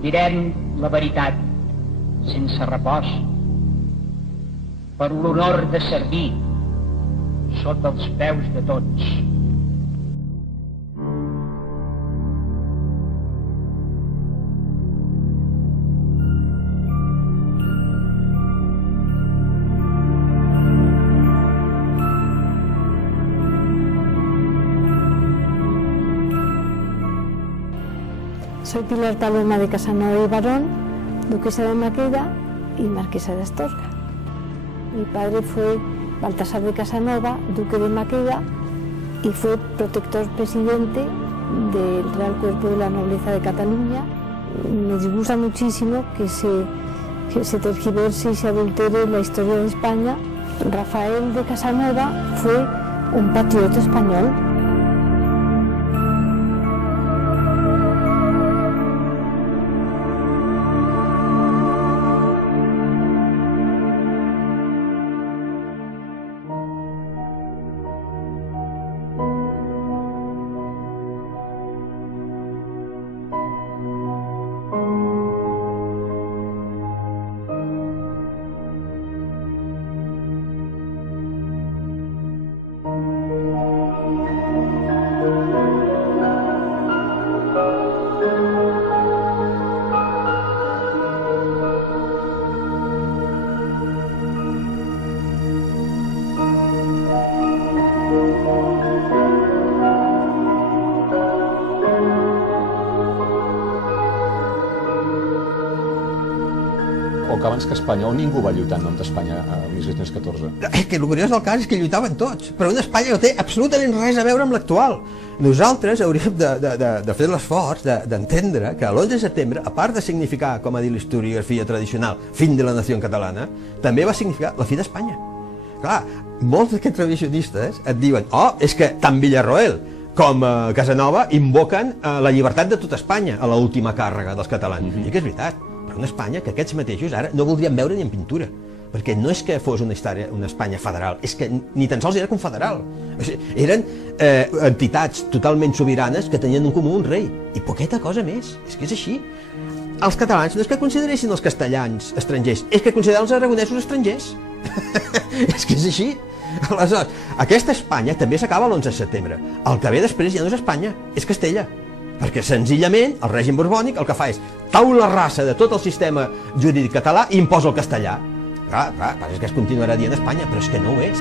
Direm la veritat, sense repòs, per l'honor de servir sota els peus de tots. Soy Pilar Paloma de Casanova y Barón, duquesa de Maqueda y marquesa de Astorga. Mi padre fue Baltasar de Casanova, duque de Maqueda, y fue protector presidente del Real Cuerpo de la Nobleza de Cataluña. Me disgusta muchísimo que se tergiverse y se adultere la historia de España. Rafael de Casanova fue un patriota español. O que abans que Espanya, on ningú va lluitar en nom d'Espanya a 1714? Que el curiós del cas és que lluitaven tots, però una Espanya no té absolutament res a veure amb l'actual. Nosaltres hauríem de fer l'esforç d'entendre que l'11 de setembre, a part de significar, com ha dit la historiografia tradicional, fin de la nació catalana, també va significar la fi d'Espanya. Clar, molts d'aquests revisionistes et diuen és que tant Villarroel com Casanova invoquen la llibertat de tota Espanya a l'última càrrega dels catalans. I que és veritat, però una Espanya que aquests mateixos ara no voldrien veure ni en pintura, perquè no és que fos una Espanya federal, és que ni tan sols era confederal. Eren entitats totalment sobiranes que tenien en comú un rei, i poqueta cosa més, és que és així. Els catalans no és que consideressin els castellans estrangers, és que consideren els aragonesos estrangers. És que és així. Aleshores, aquesta Espanya també s'acaba l'11 de setembre. El que ve després ja no és Espanya, és Castella. Perquè senzillament el règim borbònic el que fa és taula rasa de tot el sistema jurídic català i imposa el castellà. Clar, és que es continuarà dient Espanya, però és que no ho és.